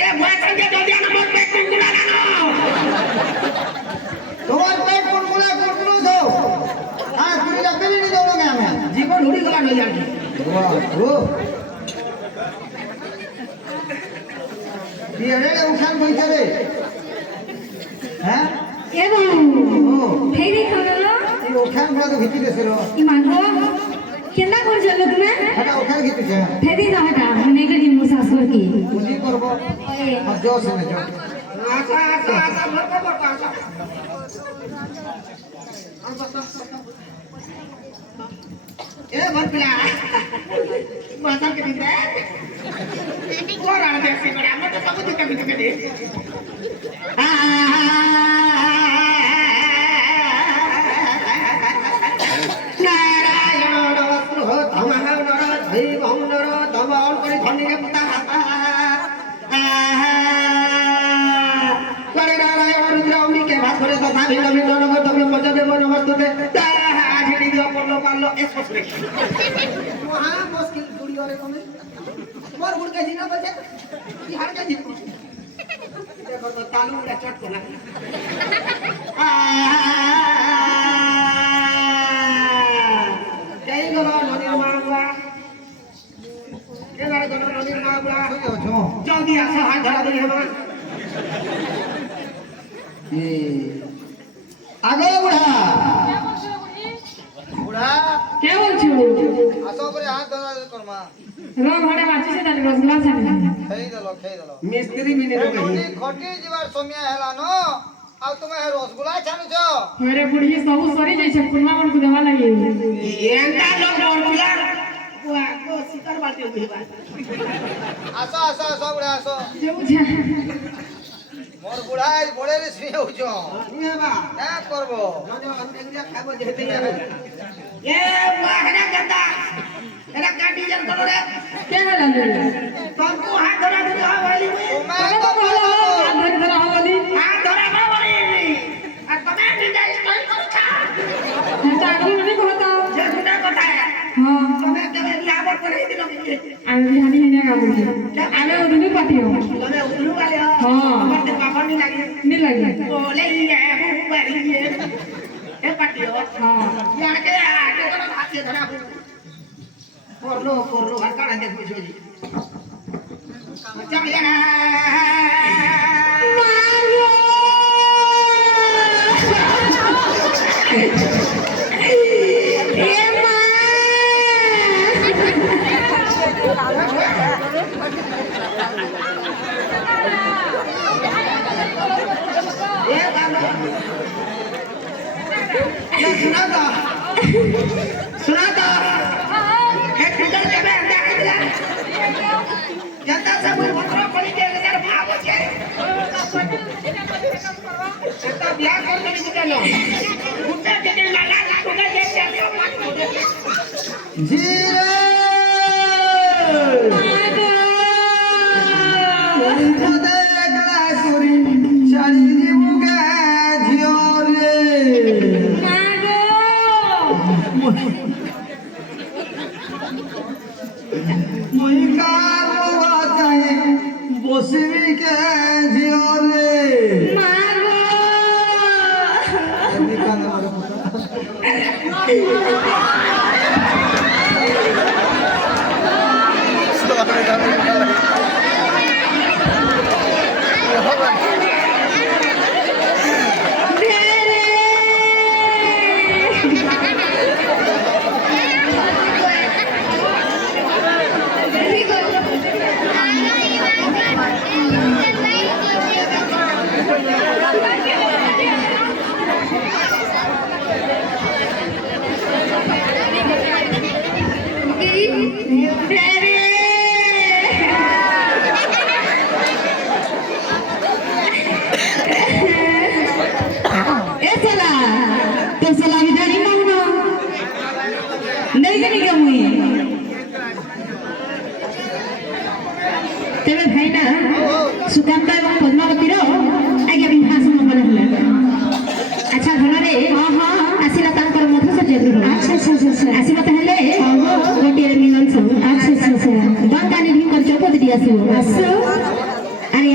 এ ভয় সঙ্গে যদি আমার পেট কুকুরা না তোমার পেট কুকুরা তো আর তুমি যাবে নি দৌড়ে আমি জীবন উড়ি গলা নই জানি ও কি রে উঠান বইছে রে হ্যাঁ এবং ফেরি খাওয়াল এই উঠান বড় ভিতরে ছিল কি মাগো কেনা করছলো তুমি এটা উঠান ভিতরে ফেরি না হটা মনে করি মুসাফর কি বুঝি করব আর জোস না জোস আচ্ছা আচ্ছা আচ্ছা বড় আচ্ছা এ বড়পিলা বাজার কে দিতে কোরা দেখছি করে আমরা তো সব দিতে দিতে দে নারায়ণ নমঃ ধমঃ নর দৈবং নর দমন করে ধনিকে পুতা করে নারায়ণ রুদ্র অম্বিকে ভাস করে তথা ভিন্ন ভিন্ন নগর তুমি পঞ্চদেব নমস্তুতে ঝিড়ি দিও পড়লো পারলো এসব দেখি মহা মুশকিল গুড়ি ওরে তুমি মোর গুড়কে জিনা বলছে কি হাড়কে জিনা দেখো তো তালু উড়া চটকো না কেই গলো নদীর মাগুয়া কেবারে গলো নদীর মাগুয়া জলদি আসো হাত ধরা ধরি হবা আগে বুড়া বুড়া কে বলছো আসো করে হাত ধরা করমা রো ঘরে বাঁচিছে তাহলে রসগোল্লা ছাড়ি খেই দলো মিস্ত্রি মিনে নদী খটি ଯିବାର ସମୟ ହେଲାନ ଆଉ ତମେ ରସଗୋଲା ଛାଣୁଛ মেরে বুড়ি সবু সরি যাইছে কুলমা মনকু দেবা লাগি এন্ডা লোক বড়পিলা বুয়া গো শিকার বাটি হইবা আস বুড়া আস দেউছা মোর বুড়া বড়েরে শুয়ে হউছ নিবা না করব নজো এগুলা খাবো যেতে এ বুয়া হেডা গন্দা এরা কাটি জান করো রে কে হলা রে তমকু হাত ধরা ধরি হইলি তোমার তো ভালো হাত ধরে ধরা হলি হাত ধরা বাবলি আর তুমি নিজে স্টাইল করছা এটা আগে মনে কথা যে গুনা কথা হ্যাঁ তুমি কেবে লাভ করে দিল কি আমি বিহানি হেনে গাবুছি আমি ওদিনই পাটিও তুমি উলু वाले হ্যাঁ মতে বাবা নি লাগে নি লাগে बोले ये बारी ये ए पाटियो হ্যাঁ याके आके तो हाथ से धरा করলো আর কানা দেখো জি চল না सुना तो है फिल्टर के में अंदर आ गया जनता सब पत्रों पड़ी के अंदर भागो छे तो ब्याह कर के निकलो गुड्डा के दिन लाला गुड्डा के जीरे খদে গলা করি শাড়ি মুগে ঝিও রে মুই কারবা চাই বসবি কে ঝিও রে এমনি কান্দা মারে तेरे भाई ना सुकांता एवं पद्मावतीर आगे विवाह संबंध हेला अच्छा घर रे हां हां आसीला तांकर मधुसज्जा गृह अच्छा अच्छा अच्छा आसीला तहले गोटिए मिलन सब अच्छा अच्छा अच्छा गंगा निधि कर चौपट दिया सु आसु अरे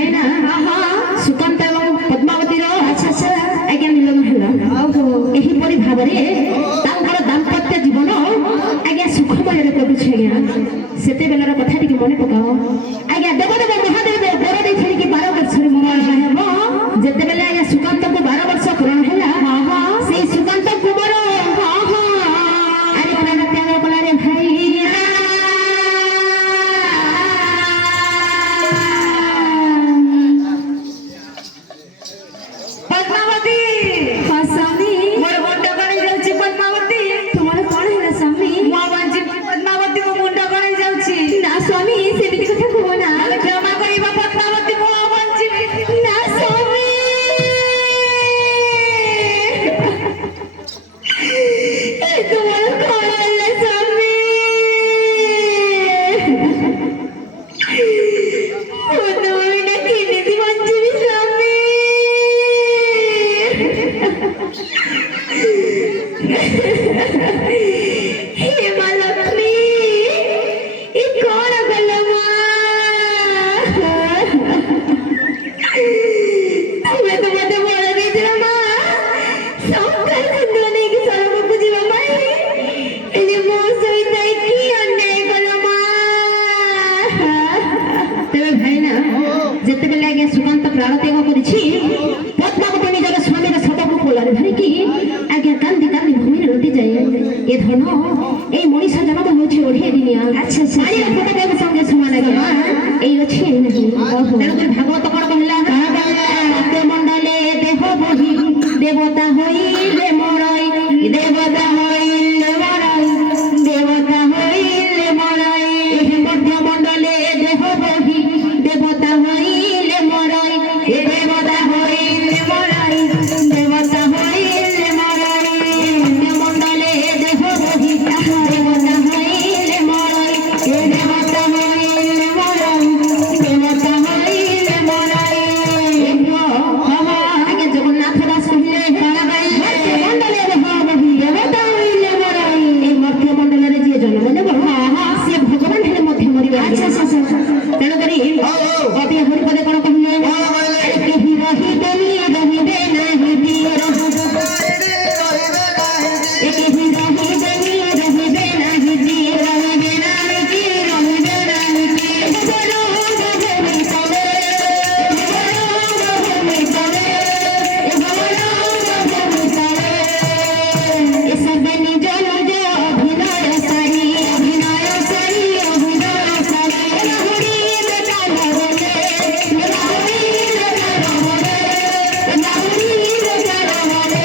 ଭାଇନା ସୁକାନ୍ତ ଏବଂ ପଦ୍ମାବତୀର ଆଜ୍ଞା ମିଳନ ହେଲା। ଏହିପରି ଭାବରେ ତାଙ୍କର ଦାମ୍ପତ୍ୟ ଜୀବନ ଆଜ୍ଞା ସୁଖମୟରେ କଟୁଛି। ଆଜ୍ଞା ସେତେବେଳର କଥା ଟିକେ ମନେ ପକାଅ। ଆଜ୍ଞା ଦେବଦେବ ମହାଦେବ ବର ଦେଇଥିଲେ କି 12 ବର୍ଷରେ ମୋର ହେବ। ଯେତେବେଳେ ଆଜ୍ଞା ସୁକାନ୍ତକୁ 12 ବର୍ଷ ପୂରଣ ହେଲା ସେଇ ସୁକାନ୍ତ କୁମାର ଆରେ ପ୍ରାଣ ତ୍ୟାଗ କଲାରେ ଭାଇ। ପଦ୍ମାବତୀ ସ୍ୱାମୀ ମୋର ମୁଣ୍ଡ କଣ ଯାଉଛି। ପଦ୍ମାବତୀ ତୁମର କଣ ହେଲା ସ୍ୱାମୀ? ମୋ ବାଞ୍ଜି ପଦ୍ମାବତୀ ମୋ ମୁଣ୍ଡ କଣ ଯାଉଛି। ନା ସ୍ୱାମୀ ସେମିତି କଥା କୁହ ନା। କ୍ଷମା କରିବ ପଦ୍ମାବତୀ ମୋ ବାଞ୍ଜି ନା ସ୍ୱାମୀ ତୁମର କଣ ହେଲା ସ୍ୱାମୀ? ମୁଁ ତୁମେ କେମିତି ବଞ୍ଚିବି ସ୍ୱାମୀ? ହେ ମା ଲକ୍ଷ୍ମୀ ଏ କଣ କଲ ମା? ତୁମେ ତ ମତେ ବଳ ଦେଇଥିଲ ମା ସକାଳ ସୁନ୍ଦର ନେଇକି ସଡ଼କକୁ ଯିବା ପାଇଁ। ହେଲେ ମୋ ସହିତ କି ଅନ୍ୟାୟ କଲ ମା? ତେବେ ଭାଇନା ଯେତେବେଳେ ଆଜ୍ଞା ସୁକାନ୍ତ ପ୍ରାଣତ୍ୟାଗ କରିଛି ପଦ୍ମାବତୀ ନିଜର ସ୍ୱାମୀର ଶବକୁ କୋଳରେ ଧରିକି ଆଜ୍ଞା କାନ୍ଦି କାନ୍ଦି ଭୂମିରେ ଲୋଟିଯାଏ। ଏ ଧନ ଏଇ ମଣିଷ ଜନ୍ମ ହେଉଛି ଓଢିଆ ଦିନିଆ। ପାଣିର ଫୋଟକା ସଙ୍ଗେ ସମାନ ଆଜ୍ଞା ଏଇ ଅଛି ଏଇ ନାହିଁ। ତେଣୁକରି ଭାଗବତ କଣ କହିଲା? ମଣ୍ଡଲେ ଦେହ ବହି ଦେବତା ହଇଲେ ମରଇ ଦେବତା ହଇଲେ ମରଇ ଦେବତା ହଇଲେ ମରଇ। ମଧ୍ୟ ମଣ୍ଡଲେ ଦେହ ବହି ଦେବତା ହଇଲେ ମରଇ ଦେବତା ହଇଲେ ମରଇ ଦେବତା ହଇଲେ ମରଇ। ମଣ୍ଡଲେ ଦେହ ବହି ଦେବତା ହଇଲେ ମରଇ ଦେବତା ହଇଲେ ମରଇ ଦେବତା ହଇଲେ ମରଇ। ଆଜ୍ଞା ଜଗନ୍ନାଥ ଦାସ କହିଲେ ମଣ୍ଡଲେ ଦେହ ବହି ଦେବତା ହଇଲେ ମରଇ। এই মধ্য মଣ୍ଡଳରେ ଯିଏ ଜନ୍ମ ନେବ ସିଏ ଭଗବାନ ହେଲେ ମଧ୍ୟ ମରିବ। ତେଣୁକରି କବି ହରିପଦେ କଣ କହିଲେ? କେହି ରହିବେନି ରହିବେ ନାହିଁ ଦିଅର କେହି ରହିବେନି ରହିବେ ନାହିଁ ଦିଅ ରହିବେ ନାହିଁ କି ରହିବେ ନାହିଁ କି ଭବରଙ୍ଗ ଭୂମି ତଳେ ଭବରଙ୍ଗ ଭୂମି ତଳେ ଭବରଙ୍ଗ ଭୂମି ତଳେ ଏସବେ ନିଜ ନିଜ ଅଭିନୟ ସାରି ଅଭିନୟ ସାରି ଅଭିନୟ ସାରି ରାହୁରି ବେକାର ବୋଲେ ରାହୁରି ବେକାର ବୋଲେ ରାହୁରି ବେକାର ବୋଲେ।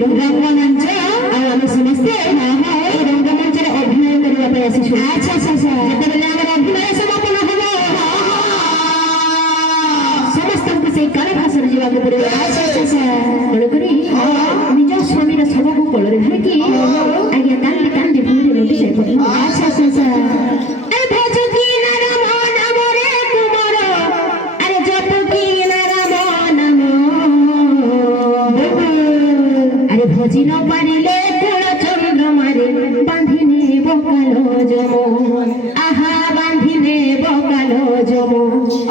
ରଙ୍ଗମଞ୍ଚ ଆଉ ଆମେ ସମସ୍ତେ ଏଇ ରଙ୍ଗମଞ୍ଚରେ ଅଭିନୟ କରିବା ପାଇଁ ଆସିଛୁ। ଯେତେବେଳେ ଆମର ଅଭିନୟ ସମାପନ ହବ ସମସ୍ତଙ୍କୁ ସେଇ କାରାଭାସରେ ଯିବାକୁ ପଡିବ। ତେଣୁକରି ନିଜ ସ୍ୱାମୀର ଶବକୁ କୋଳରେ ଧରିକି ଆଜ୍ଞା କାନ୍ଦି କାନ୍ଦି ଭୂମିରେ ଲୋଟି ଯାଇ ପଡିବ। ভজি ন পারিলে কুল চন্দ্রমারে বাঁধিনে বকালো জম আহা বাঁধিনে বকালো জম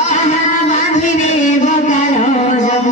আহা বাঁধিনে বকালো জম।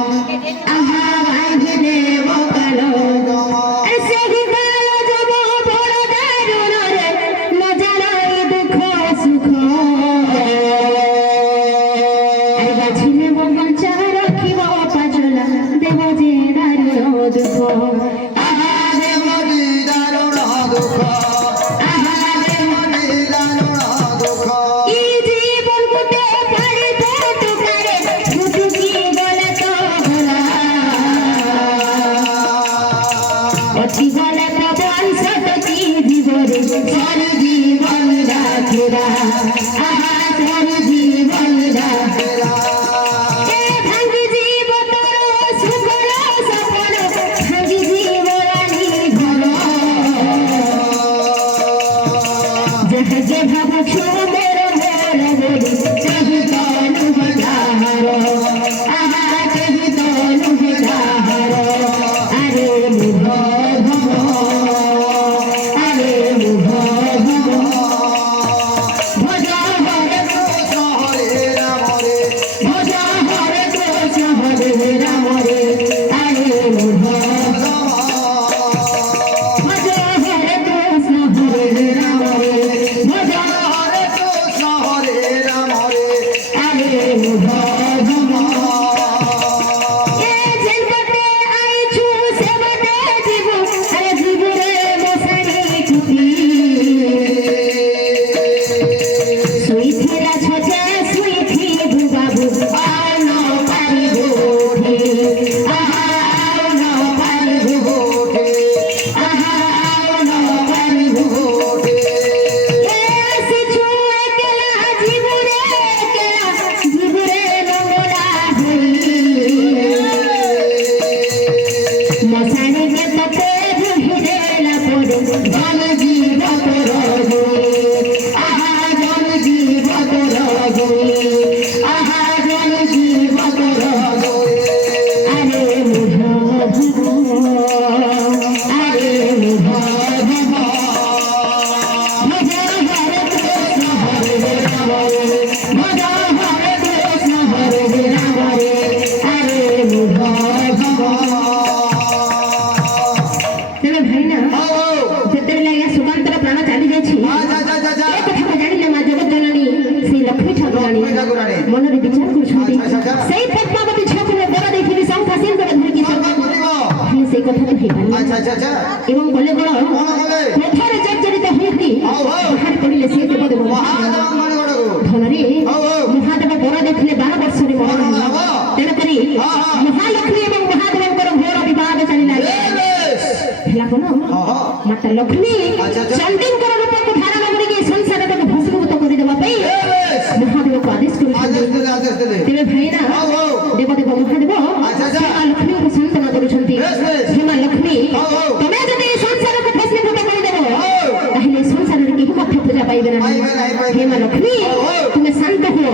ଆଚ୍ଛା ଆଚ୍ଛା ଆଚ୍ଛା ଏବଂ କଲେ କଣ କଣ କଲେ କ୍ରୋଧରେ ଜର୍ଜରିତ ହୋଇକି ହଉ ହଉ ବାହାରି ପଡ଼ିଲେ ସେ ଦେବଦେବ ମହାଦେବ ମାନେ ଗୁଡ଼ାକୁ ଫଳରେ ହଉ ହଉ ମହାଦେବ ବର ଦେଇଥିଲେ 12 ବର୍ଷରେ ମରଣ ମରଣ ହେଲା। ହବ। ତେଣୁକରି ହଁ, ହଁ। ମହାଲକ୍ଷ୍ମୀ ଏବଂ ମହାଦେବଙ୍କର ଘୋର ବିବାଦ ଚାଲିଲା ବେଶ ହେଲା କଣ ହଁ ହଁ ମାତା ଲକ୍ଷ୍ମୀ ଆଚ୍ଛା, ଆଚ୍ଛା। ଚଣ୍ଡୀଙ୍କର ରୂପକୁ ଧାରଣ କରିକି ସଂସାରଟାକୁ ଭସ୍ମୀଭୂତ କରିଦେବା ପାଇଁ ବେଶ ମହାଦେବକୁ ଆଦେଶ ଆଦେଶ କରୁଛନ୍ତି। ଦେଲେ ଆଦେଶ ଦେଲେ ତେବେ ଭାଇନା ହଉ ହଉ ଦେବଦେବ ମହାଦେବ ଆଚ୍ଛା, ଆଚ୍ଛା। ମା ଲକ୍ଷ୍ମୀଙ୍କୁ ସାନ୍ତ୍ୱନା କରୁଛନ୍ତି। ବେଶ, ବେଶ। ହେ ମା ଲକ୍ଷ୍ମୀ ହଉ, ହଉ। ତମେ ଯଦି ଏ ସଂସାରକୁ ଭସ୍ମୀଭୂତ କରିଦେବ ହଉ। ତାହେଲେ ସଂସାରରେ କେହି ମଧ୍ୟ ପୂଜା ପାଇବେ ନାହିଁ। ପାଇବେ ନାହିଁ, ପାଇବେ ହେ ମା ନାହିଁ। ଲକ୍ଷ୍ମୀ ହଉ, ହଉ। ତୁମେ ଶାନ୍ତ ହୁଅ।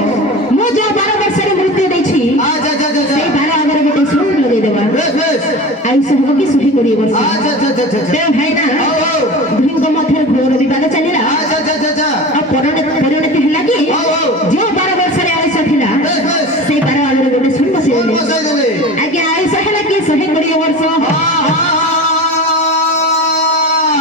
ମୁଁ ଯୋଉ 12 ବର୍ଷରେ ମୃତ୍ୟୁ ଦେଇଛି ଆଚ୍ଛା ଆଚ୍ଛା ଆଚ୍ଛା ସେଇ 12 ଆଗରେ ଗୋଟେ ଶୂନ ଲଗେଇଦେବା। ବେଶ ବେଶ ଆୟୁଷ ହବ କି 120 ବର୍ଷ। ଆଚ୍ଛା ଆଚ୍ଛା ଆଚ୍ଛା ଆଚ୍ଛା ତେଣୁ ଭାଇନା ହଉ ହଉ ଦୁହିଁଙ୍କ ମଧ୍ୟରେ ଘୋର ବିବାଦ ଚାଲିଲା। ଆଚ୍ଛା ଆଚ୍ଛା ଆଚ୍ଛା ଆଚ୍ଛା ଆଉ ପରିଣତି ହେଲା କି ହଉ, ହଉ। ଯୋଉ 12 ବର୍ଷରେ ଆୟୁଷ ଥିଲା ବେଶ ବେଶ ସେଇ 12 ଆଗରେ ଗୋଟେ ଶୂନ କଣ ବସେଇଦେଲେ। ବସାଇ ଦେଲେ ଆଜ୍ଞା ଆୟୁଷ ହେଲା କି 120 ବର୍ଷ।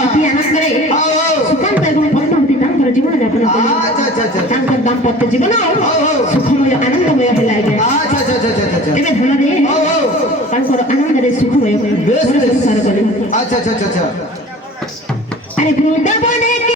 ଅତି ଆନନ୍ଦରେ ହଉ ହଉ ସୁକାନ୍ତ ଏବଂ ପଦ୍ମାବତୀ ତାଙ୍କର ଜୀବନ ଯାପନ କଲେ। ଆଚ୍ଛା ଆଚ୍ଛା ଆଚ୍ଛା ତାଙ୍କର ଦାମ୍ପତ୍ୟ ଜୀବନ ହଉ, ହଉ। ସୁଖମୟ ଆନନ୍ଦମୟ ହେଲା ଆଜ୍ଞା। ଆଚ୍ଛା ଆଚ୍ଛା ଆଚ୍ଛା ଆଚ୍ଛା ଆଚ୍ଛା ଏବେ ଫଳରେ ହଉ ହଉ ତାଙ୍କର ଆନନ୍ଦରେ ସୁଖମୟ ବେଶ ଘର ବେଶ ସଂସାର କଲେ। ଆଚ୍ଛା ଆଚ୍ଛା ଆଚ୍ଛା ଆଚ୍ଛା ଆରେ ବୃନ୍ଦାବନ